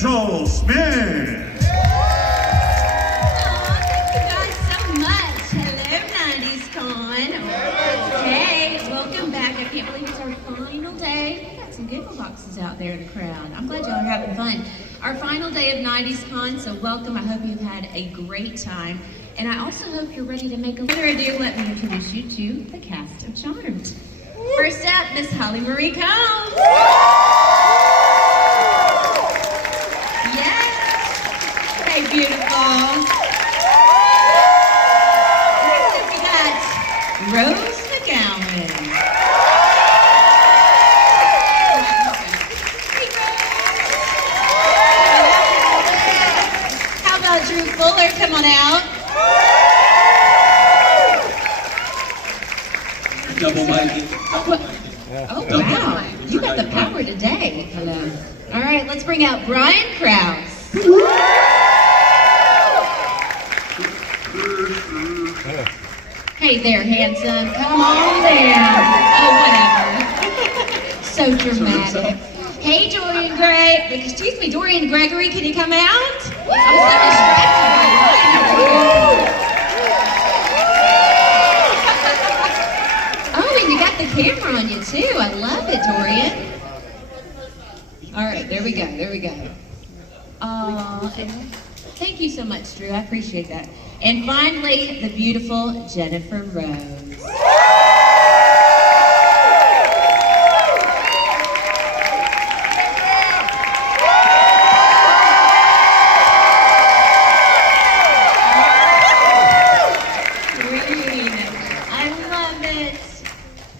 Joel Smith. Thank you guys so much. Hello, 90s Con. Hey, welcome back. I can't believe it's our final day. We got some giggle boxes out there in the crowd. I'm glad y'all are having fun. Our final day of 90s Con, so welcome. I hope you've had a great time. And I also hope you're ready to make a further ado, let me introduce you to the cast of Charmed. First up, Miss Holly Marie Combs. Yes. Hey, beautiful. Next up, we got Rose McGowan. Hey, Rose. How about Drew Fuller? Come on out. Double mic. Oh, wow. You got the power today. Hello. All right, let's bring out Brian Krause. Hey there, handsome. Come on down. Oh, whatever. So dramatic. Hey, Dorian Gray. Excuse me, Dorian Gregory, can you come out? I was so distracted. Oh, and you got the camera on you too. I love it, Dorian. All right, there we go. There we go. Thank you so much, Drew. I appreciate that. And finally, the beautiful Jennifer Rose.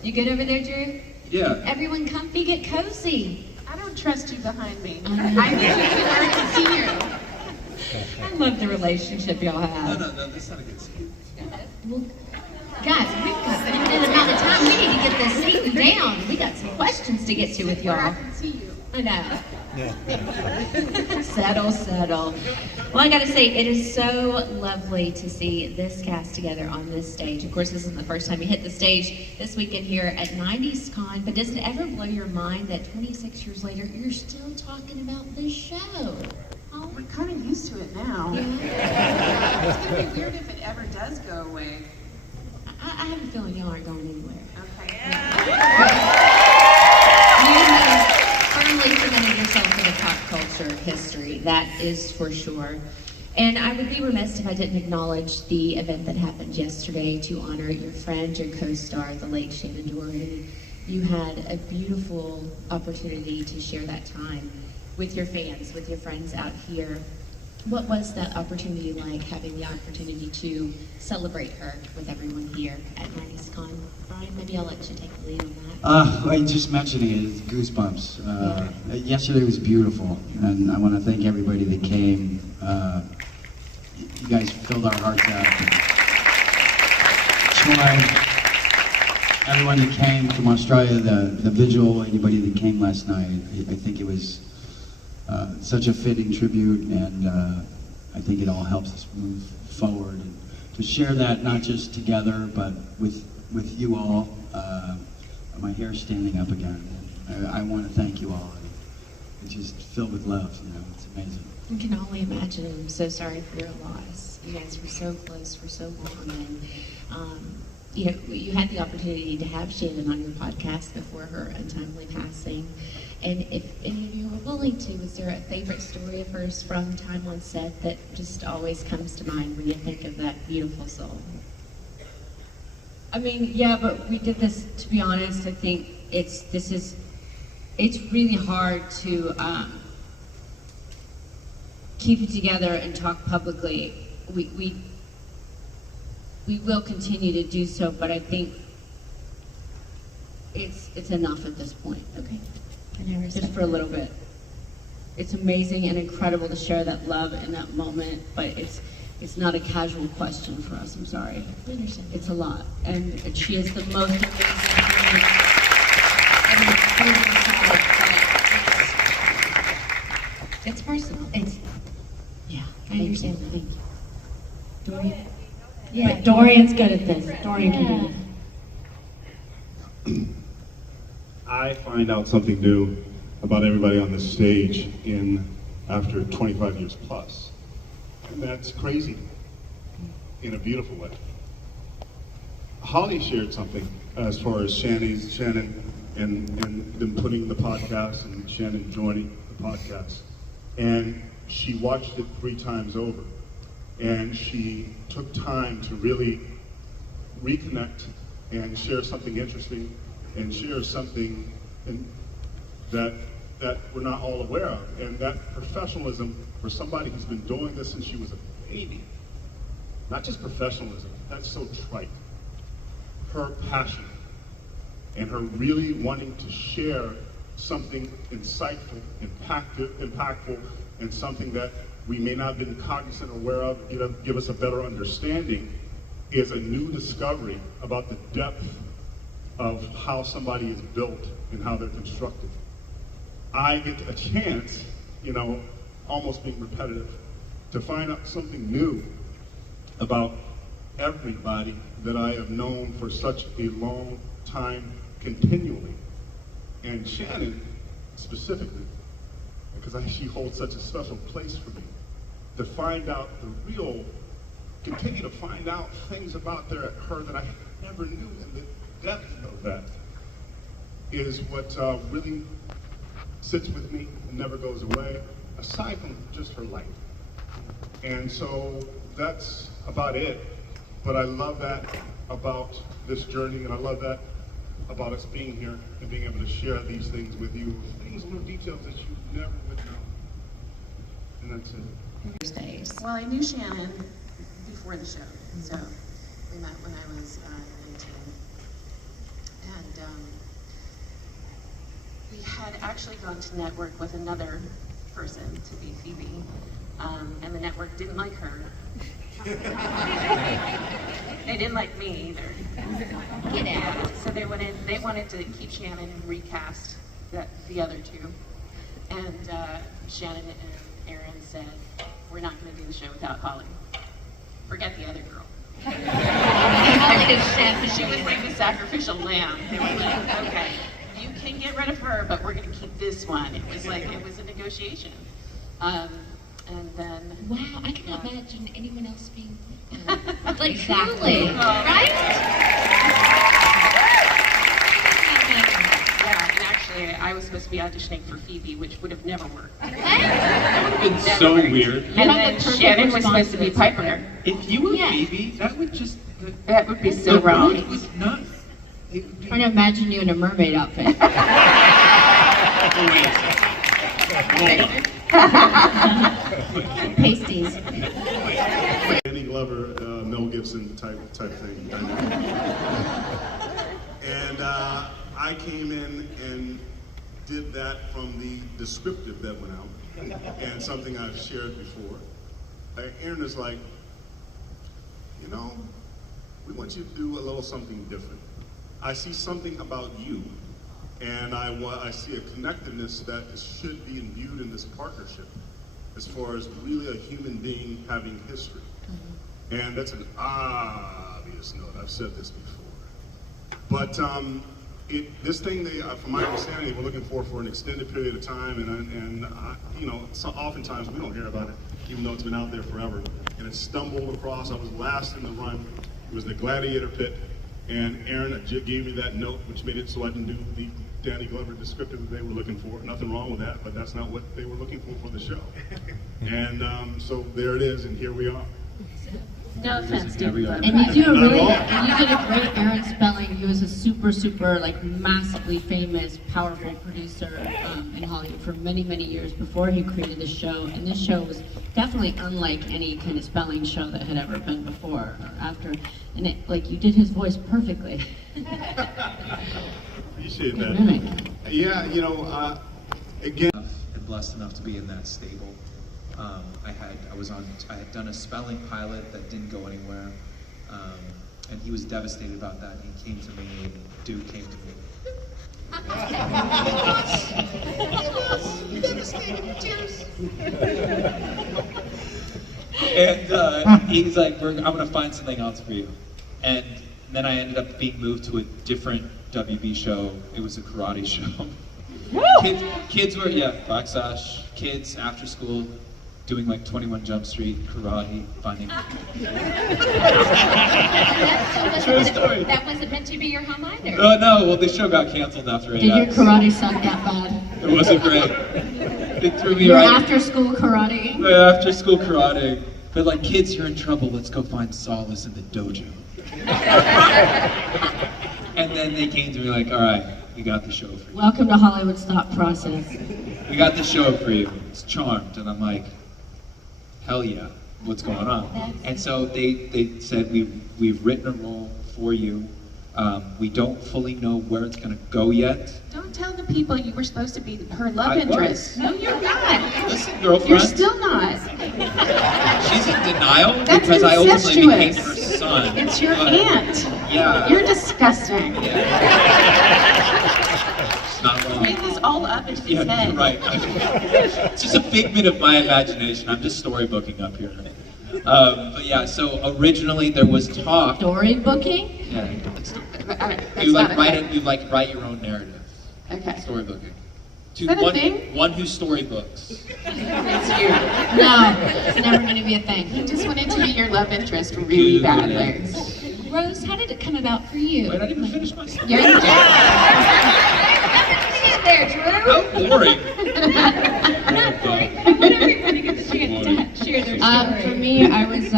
You good over there, Drew? Yeah. Everyone comfy, get cozy. I don't trust you behind me. I can see you. I love the relationship y'all have. No, that's not a good seat. Well, guys, we've got a limited amount of time. We need to get this seat down. We got some questions to get to with y'all. I can see you. I know. Settle. Well, I gotta say, it is so lovely to see this cast together on this stage. Of course, this isn't the first time you hit the stage this weekend here at 90s Con, but does it ever blow your mind that 26 years later, you're still talking about this show? Oh, we're kind of used to it now. Yeah. It's going to be weird if it ever does go away. I have a feeling y'all aren't going anywhere. Okay. You have firmly committed yourself to the pop culture history, that is for sure. And I would be remiss if I didn't acknowledge the event that happened yesterday to honor your friend, your co-star, the late Shannon Doran. You had a beautiful opportunity to share that time with your fans, with your friends out here. What was that opportunity like, having the opportunity to celebrate her with everyone here at 90s Con? Brian, maybe I'll let you take the lead on that. Just mentioning it, it's goosebumps. Yesterday was beautiful, and I want to thank everybody that came. You guys filled our hearts out. Troy, everyone that came from Australia, the vigil, anybody that came last night, I think it was such a fitting tribute, and I think it all helps us move forward and to share that not just together but with you all. My hair's standing up again. I want to thank you all. It's just filled with love. It's amazing. I can only imagine. I'm so sorry for your loss. You guys were so close for so long, and you had the opportunity to have Shannon on your podcast before her untimely passing. And if any of you are willing to, is there a favorite story of hers from time on set that just always comes to mind when you think of that beautiful soul? I mean, yeah, but we did this, to be honest, I think it's really hard to keep it together and talk publicly. We will continue to do so, but I think it's enough at this point. Okay. Just for a little bit. It's amazing and incredible to share that love in that moment, but it's not a casual question for us. I'm sorry. I understand. It's a lot, and she is the most amazing It's personal. Yeah, I understand that. Thank you. Dorian? But Dorian's good at this. Dorian can do this. I find out something new about everybody on this stage in after 25 years plus. And that's crazy in a beautiful way. Holly shared something as far as Shannon and them putting the podcast and Shannon joining the podcast. And she watched it 3 times over. And she took time to really reconnect and share something interesting and share something that we're not all aware of. And that professionalism for somebody who's been doing this since she was a baby, not just professionalism, that's so trite. Her passion and her really wanting to share something insightful, impactful, and something that we may not have been cognizant or aware of, give us a better understanding, is a new discovery about the depth of how somebody is built and how they're constructed. I get a chance, almost being repetitive, to find out something new about everybody that I have known for such a long time continually. And Shannon specifically, because she holds such a special place for me, to find out continue to find out things about her that I never knew, and the depth of that is what really sits with me and never goes away, aside from just her life. And so that's about it. But I love that about this journey, and I love that about us being here and being able to share these things with you, things, little details that you never would know. And that's it. Thursdays. Well, I knew Shannon before the show, so we met when I was 19. And we had actually gone to network with another person, to be Phoebe, and the network didn't like her. They didn't like me either. Get out. So they wanted to keep Shannon and recast the other two. And Shannon and Aaron said, we're not going to do the show without Holly. Forget the other girl. She was like the sacrificial lamb. They were like, okay, you can get rid of her, but we're going to keep this one. It was a negotiation. And then... Wow, I cannot imagine anyone else being like exactly, right? Yeah, and actually, I was supposed to be auditioning for Phoebe, which would have never worked. It's so weird. And then Shannon was supposed to be Piper. If you were Yeah. Phoebe, that would just... That would be so wrong. It would not... It would be... Trying to imagine you in a mermaid outfit. Pasties. Danny Glover, Mel Gibson type thing. And I came in and did that from the descriptive that went out, and something I've shared before. Aaron is like, we want you to do a little something different. I see something about you, and I see a connectedness that should be imbued in this partnership, as far as really a human being having history. And that's an obvious note. I've said this before. But this thing, from my understanding, they were looking for an extended period of time, and so oftentimes we don't hear about it, even though it's been out there forever. And it stumbled across. I was last in the run. It was the Gladiator Pit, and Aaron gave me that note, which made it so I can do the Danny Glover descriptive that they were looking for. Nothing wrong with that, but that's not what they were looking for the show. And so there it is, and here we are. No offense, Danny Glover. And you do Not at all. you did a great Aaron Spelling. He was a super, like massively famous, powerful producer in Hollywood for many, many years before he created the show. And this show was definitely unlike any kind of Spelling show that had ever been before or after. And you did his voice perfectly. Appreciate Good that. mimic. Yeah, again, And blessed enough to be in that stable. I had done a Spelling pilot that didn't go anywhere, and he was devastated about that. He came to me, and Duke came to me. And he's like, I'm gonna find something else for you. And then I ended up being moved to a different WB show. It was a karate show. Kids were, Black Sash. Kids after school doing like 21 Jump Street, karate, finding. True story. That wasn't meant to be your home either. Oh no, well the show got canceled after 8 Did your acts. karate suck that bad? It wasn't great. They threw me Your right after-school karate? after school karate. But like, kids, you're in trouble. Let's go find solace in the dojo. And then they came to me like, all right, we got the show for you. Welcome to Hollywood's thought process. We got the show for you. It's Charmed. And I'm like, hell yeah, what's going on? And so they said, we've written a role for you. We don't fully know where it's going to go yet. Don't tell the people you were supposed to be her love I interest. was. No, you're not. Listen, You're girlfriend, still not. she's in denial That's because I ultimately became her incestuous. son. It's your But, aunt. Yeah. You're disgusting. It's not You wrong. made this all up into his Yeah, head. you're right. It's just a figment of my imagination. I'm just storybooking up here. But yeah, so originally there was talk. Storybooking? Yeah, All right, that's you not like a write thing. it. You like write your own narrative. Okay. Storybooking. Is that a one, thing? one who storybooks. It's you. No, it's never going to be a thing. He just wanted to be your love interest really Google badly. it. Rose, how did it come about for you? Wait, I didn't even finish my story. Yeah, you did. Get there, Drew. How boring. I want everybody to get the chance to share their story. For me, I was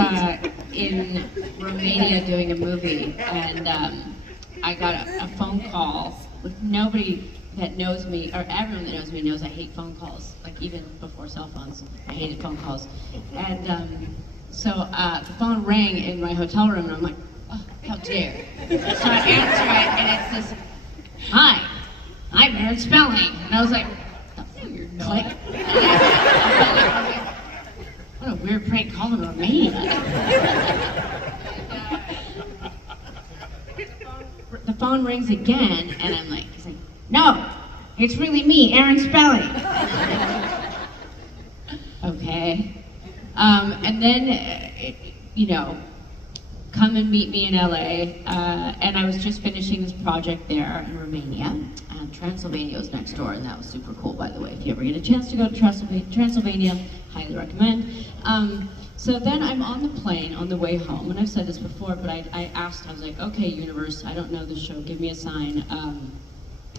in Romania doing a movie, and I got a phone call with nobody that knows me, or everyone that knows me knows I hate phone calls, like even before cell phones, I hated phone calls. And so the phone rang in my hotel room, and I'm like, oh, how dare. So I answer it, and it says, hi, I'm Aaron Spelling. And I was like, click. What a weird prank call in Romania. The phone rings again, and I'm like, he's like, no, it's really me, Aaron Spelling. Okay. And then, come and meet me in LA. And I was just finishing this project there in Romania. Transylvania was next door, and that was super cool, by the way. If you ever get a chance to go to Transylvania, highly recommend. So then I'm on the plane on the way home, and I've said this before, but I asked, I was like, okay, universe, I don't know the show, give me a sign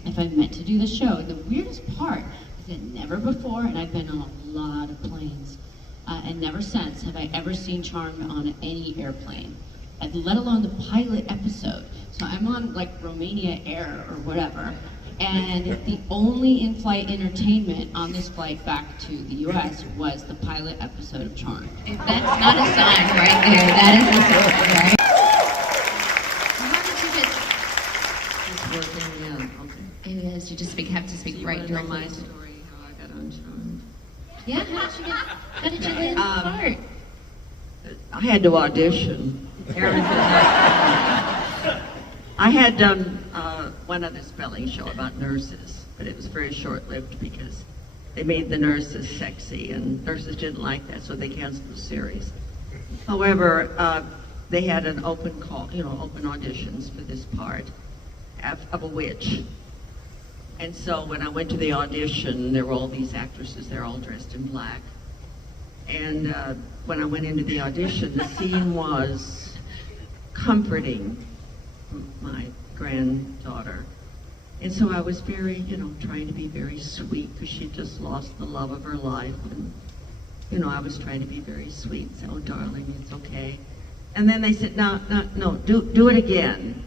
if I'm meant to do the show. And the weirdest part is that never before, and I've been on a lot of planes, and never since have I ever seen Charmed on any airplane, let alone the pilot episode. So I'm on like Romania Air or whatever, and the only in-flight entertainment on this flight back to the U.S. was the pilot episode of Charmed. If that's not a sign right there, that is a sign, right? How did you get? It's working, yeah. Okay. It is. You just have to speak right You wanna know my directly. story, how I got on Charmed. Yeah. How did you land the part? I had to audition. I had done one other spelling show about nurses, but it was very short-lived because they made the nurses sexy, and nurses didn't like that, so they canceled the series. However, they had an open call, open auditions for this part of a witch. And so when I went to the audition, there were all these actresses, they're all dressed in black. And when I went into the audition, the scene was comforting my granddaughter. And so I was very, trying to be very sweet because she just lost the love of her life. And, I was trying to be very sweet. So, oh, darling, it's okay. And then they said, no, do it again.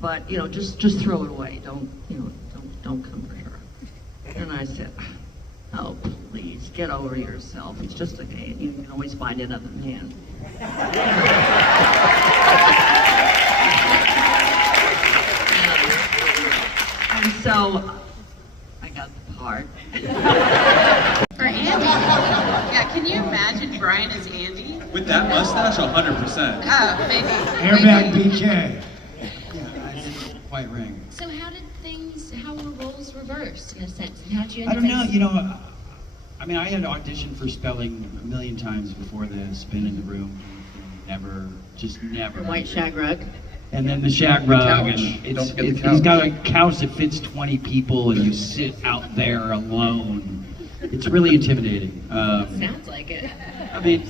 But, just throw it away. Don't comfort her. And I said, oh, please, get over yourself. It's just okay. You can always find another man. And so I got the part. For Andy. Yeah, can you imagine Brian as Andy? With that mustache, 100%. Maybe. Airbag maybe. BK. Yeah, I didn't quite ring. So how were roles reversed in a sense? And how did you end I up don't know, in- I had auditioned for spelling a million times before the spin in the room. Never. The white shag rug. and then the shag rug, couch. and Don't forget the he's got couch. a couch that fits 20 people, and you sit out there alone. It's really intimidating. Sounds like it. I mean,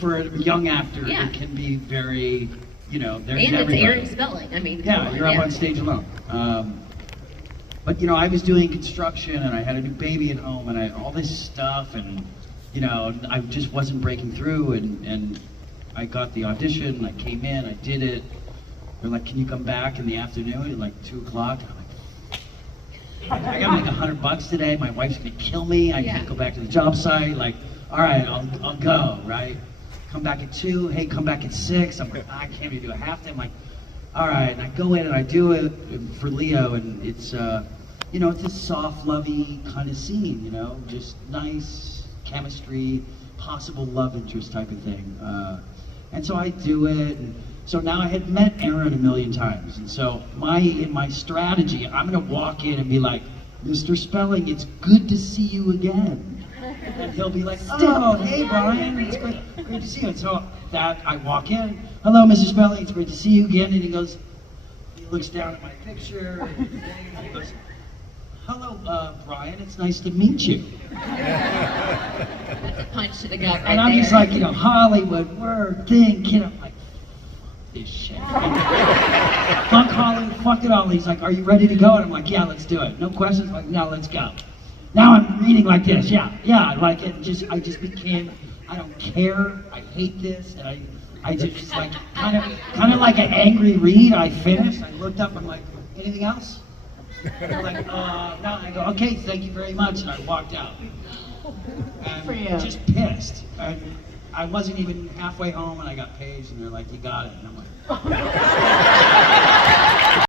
for a young actor, Yeah. it can be very, there's And it's everybody. Aaron Spelling. I mean, come Yeah, on, you're up on stage alone. But I was doing construction, and I had a new baby at home, and I had all this stuff, and I just wasn't breaking through, and I got the audition, I came in, I did it. They're like, "Can you come back in the afternoon at like 2:00?" I'm like, "I gotta make $100 today. My wife's gonna kill me. I can't go back to the job site. Like, all right, I'll go. Right? Come back at 2. Hey, come back at 6. I'm like, I can't even do a half day. I'm like, all right. And I go in and I do it for Leo, and it's it's a soft, lovey kind of scene. Just nice chemistry, possible love interest type of thing. And so I do it. And so now I had met Aaron a million times, and so in my strategy, I'm gonna walk in and be like, "Mr. Spelling, it's good to see you again." And he'll be like, "Oh, hey Brian, it's great to see you." And so I walk in, "Hello, Mr. Spelling, it's great to see you again." And he looks down at my picture, and he goes, "Hello, Brian, it's nice to meet you." That's a punch to the gut right And I'm there. just like, Hollywood, word, thing, kid. I'm like, this shit. Fuck Hollywood, fuck it all. He's like, "Are you ready to go?" And I'm like, "Yeah, let's do it." No questions, like, "No, let's go." Now I'm reading like this, yeah, like I just became, I don't care, I hate this, and I just like, kind of like an angry read. I finished, I looked up, I'm like, "Anything else?" They're like, "No." I go, "Okay, thank you very much," and I walked out. And just pissed. I wasn't even halfway home, and I got paged, and they're like, "You got it," and I'm like,